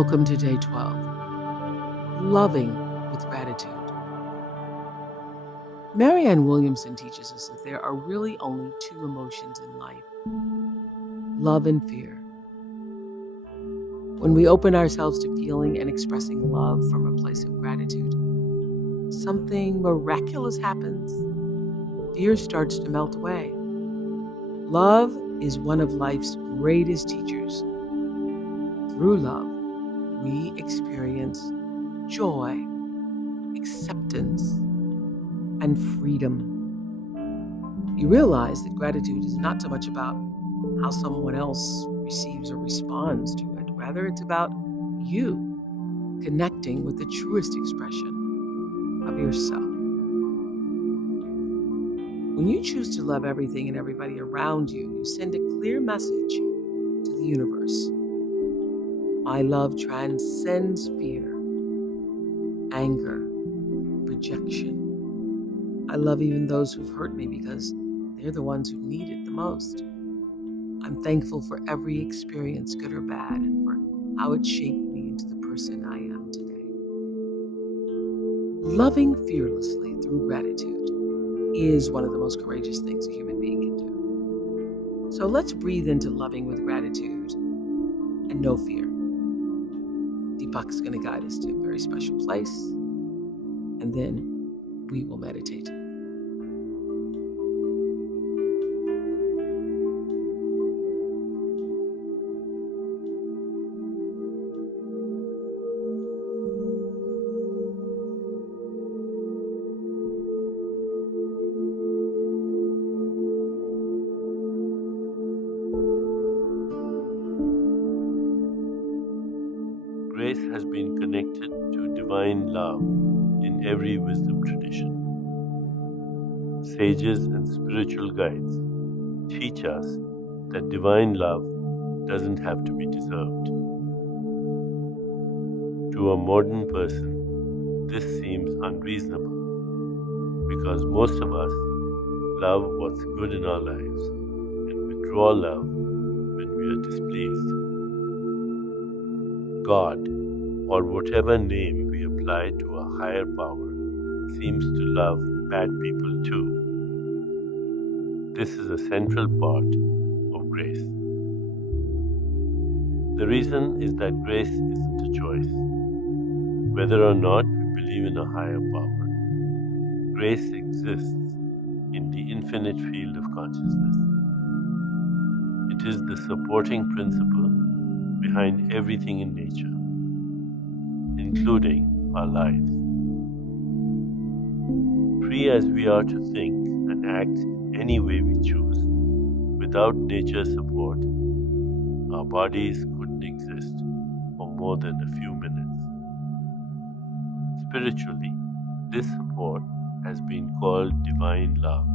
Welcome to day 12, loving with gratitude. Marianne Williamson teaches us that there are really only two emotions in life, love and fear. When we open ourselves to feeling and expressing love from a place of gratitude, something miraculous happens. Fear starts to melt away. Love is one of life's greatest teachers. Through love, we experience joy, acceptance, and freedom. You realize that gratitude is not so much about how someone else receives or responds to it. Rather, it's about you connecting with the truest expression of yourself. When you choose to love everything and everybody around you, you send a clear message to the universe. My love transcends fear, anger, rejection. I love even those who've hurt me because they're the ones who need it the most. I'm thankful for every experience, good or bad, and for how it shaped me into the person I am today. Loving fearlessly through gratitude is one of the most courageous things a human being can do. So let's breathe into loving with gratitude and no fear. Deepak is going to guide us to a very special place, and then we will meditate. Grace has been connected to divine love in every wisdom tradition. Sages and spiritual guides teach us that divine love doesn't have to be deserved. To a modern person, this seems unreasonable because most of us love what's good in our lives and withdraw love when we are displeased. God, or whatever name we apply to a higher power, seems to love bad people too. This is a central part of grace. The reason is that grace isn't a choice. Whether or not we believe in a higher power, grace exists in the infinite field of consciousness. It is the supporting principle behind everything in nature, including our lives. Free as we are to think and act in any way we choose, without nature's support, our bodies couldn't exist for more than a few minutes. Spiritually, this support has been called divine love.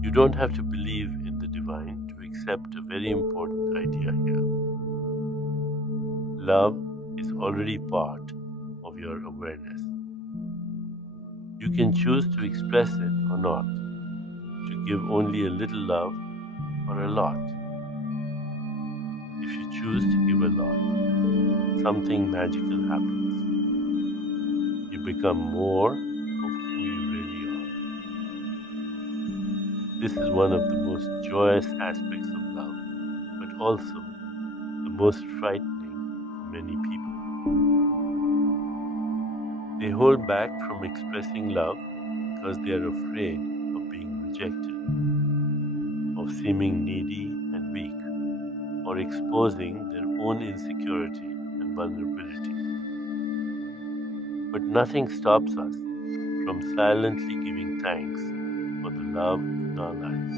You don't have to believe in the divine to accept a very important idea here. Love is already part of your awareness. You can choose to express it or not, to give only a little love or a lot. If you choose to give a lot, something magical happens. You become more of who you really are. This is one of the most joyous aspects of love, but also the most frightening for many people. They hold back from expressing love because they are afraid of being rejected, of seeming needy and weak, or exposing their own insecurity and vulnerability. But nothing stops us from silently giving thanks for the love in our lives.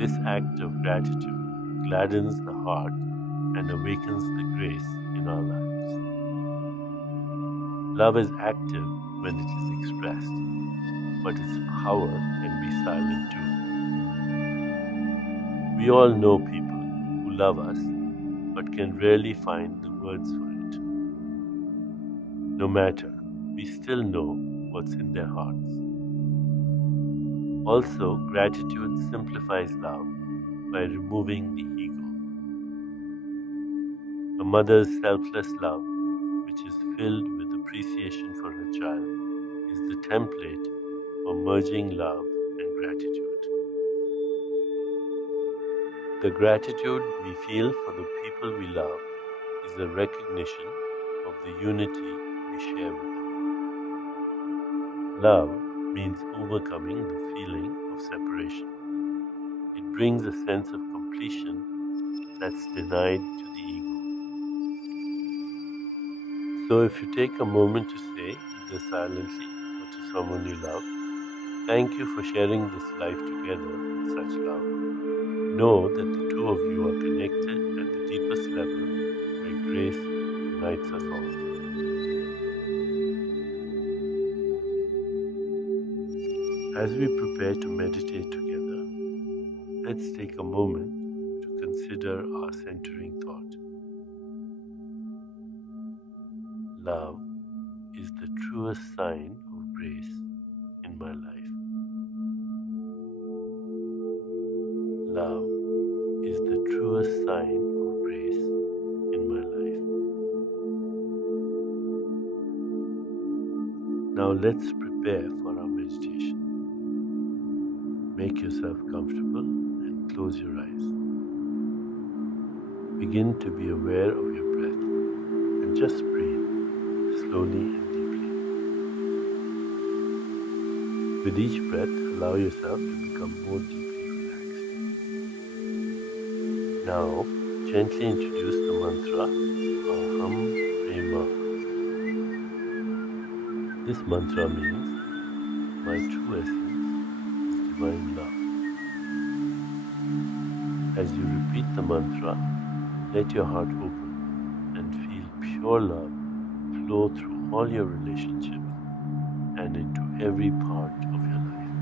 This act of gratitude gladdens the heart and awakens the grace in our lives. Love is active when it is expressed, but its power can be silent too. We all know people who love us, but can rarely find the words for it. No matter, we still know what's in their hearts. Also, gratitude simplifies love by removing the ego. mother's selfless love, which is filled with appreciation for her child, is the template for merging love and gratitude. The gratitude we feel for the people we love is a recognition of the unity we share with them. Love means overcoming the feeling of separation. It brings a sense of completion that's denied to the ego. So if you take a moment to say, either silently or to someone you love, thank you for sharing this life together with such love. Know that the two of you are connected at the deepest level where grace unites us all. As we prepare to meditate together, let's take a moment to consider our centering thought. Love is the truest sign of grace in my life. Love is the truest sign of grace in my life. Now let's prepare for our meditation. Make yourself comfortable and close your eyes. Begin to be aware of your breath and just breathe slowly and deeply. With each breath, allow yourself to become more deeply relaxed. Now, gently introduce the mantra Aham Prema. This mantra means my true essence is divine love. As you repeat the mantra, let your heart open and feel pure love flow through all your relationships and into every part of your life.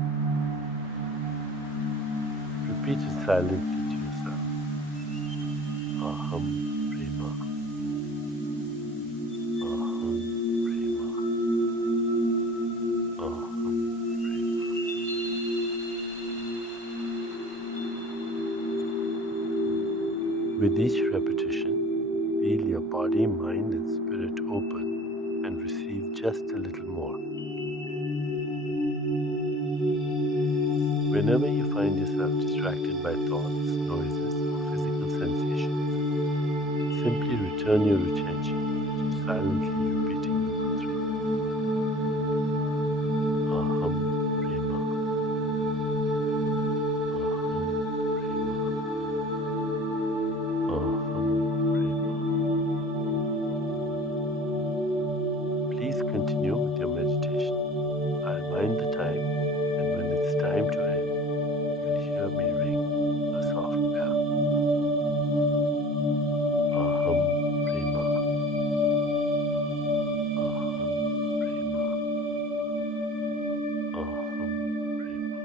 Repeat it silently to yourself. Aham Prema. Aham Prema. Aham Prema. With each repetition, feel your body, mind, and spirit open and receive just a little more. Whenever you find yourself distracted by thoughts, noises, or physical sensations, simply return your attention to silently repeating the mantra. Aham Prema. Aham Prema. Aham Prema. Please continue with your meditation. I'll mind the time, and when it's time to end, you'll hear me ring a soft bell. Aham Prema. Aham Prema. Aham Prema.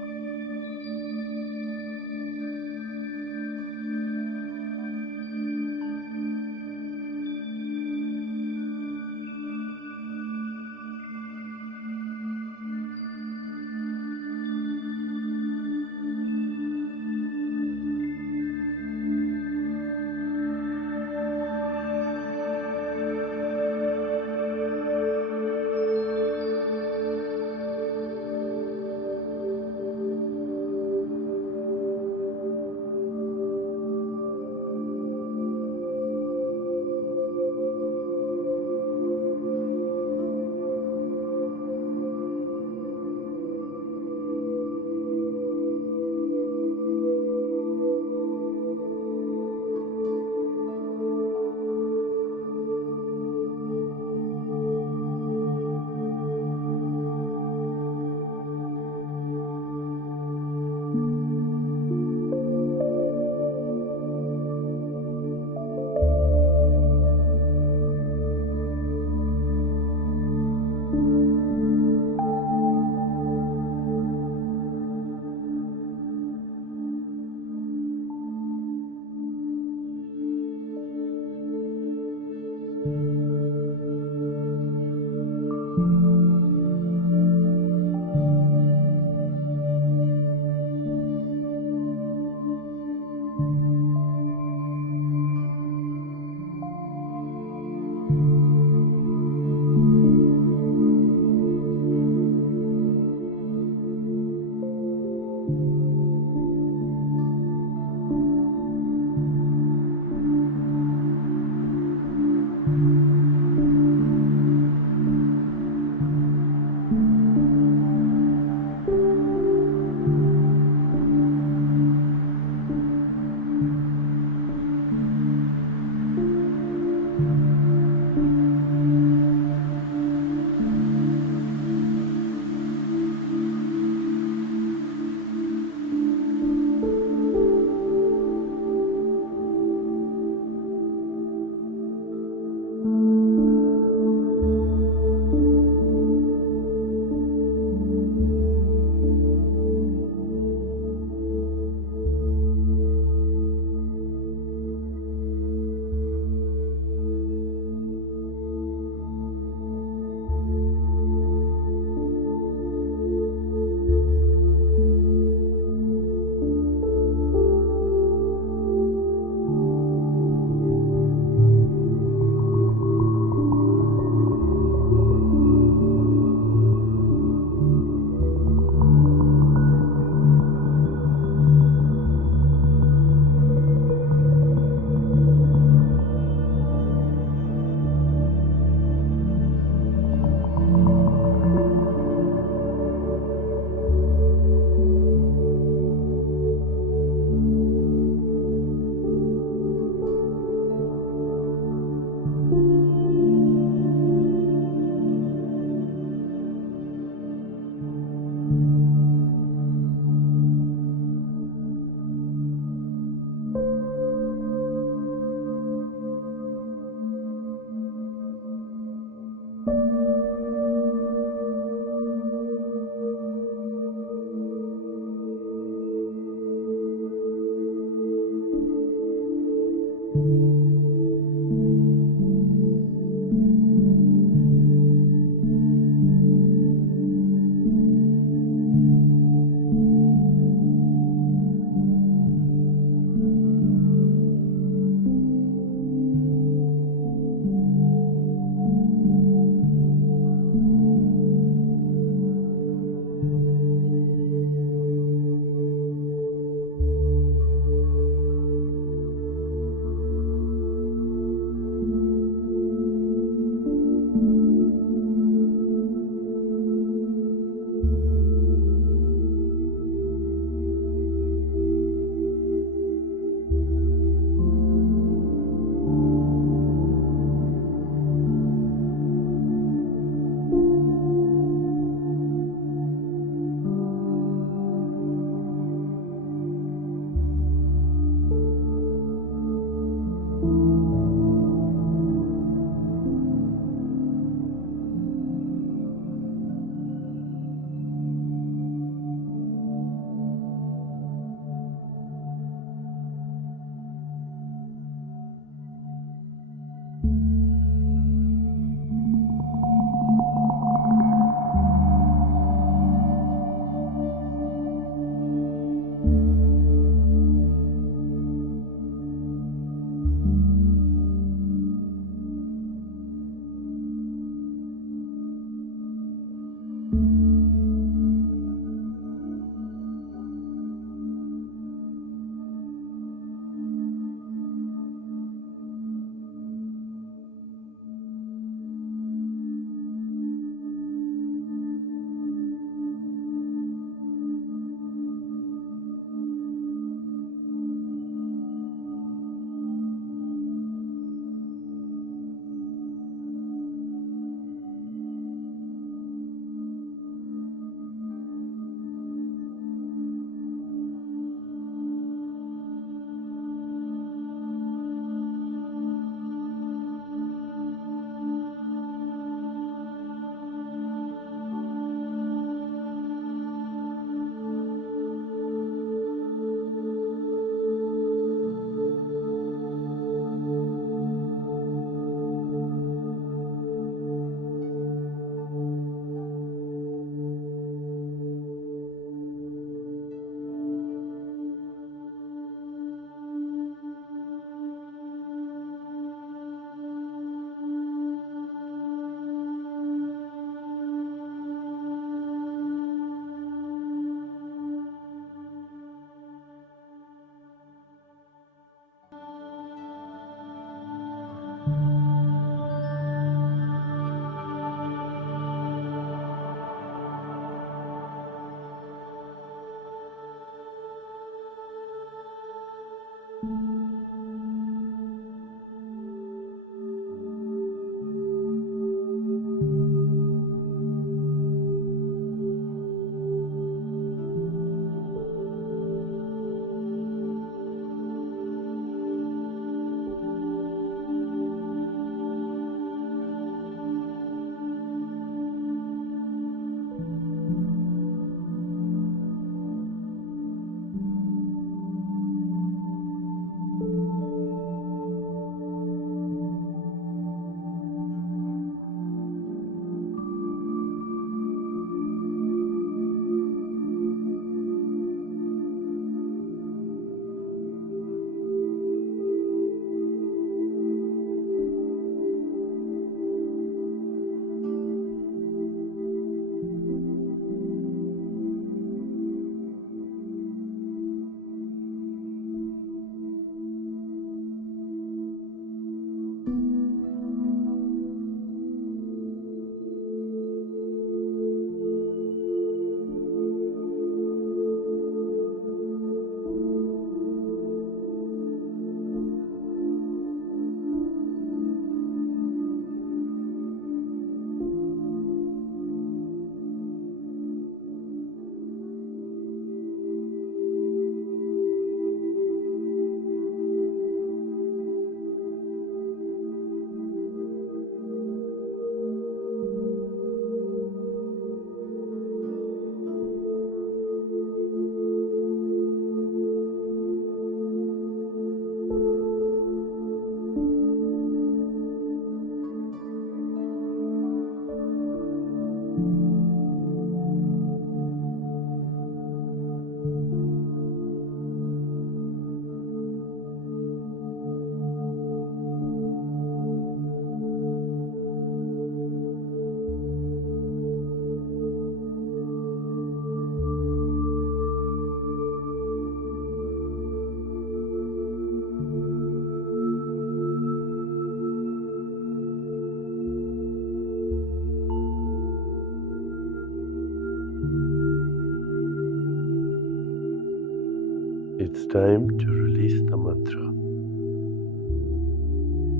It's time to release the mantra.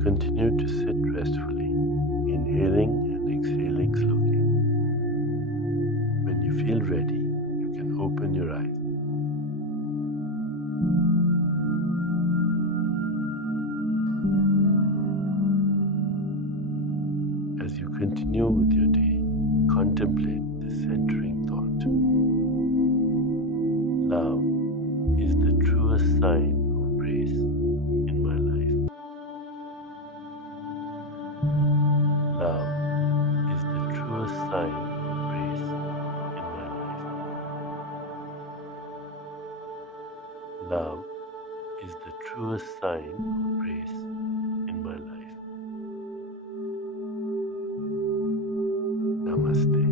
Continue to sit restfully, inhaling and exhaling slowly. When you feel ready, you can open your eyes. As you continue with your day, contemplate this centering thought. Love is the truest sign of grace in my life. Love is the truest sign of grace in my life. Love is the truest sign of grace in my life. Namaste.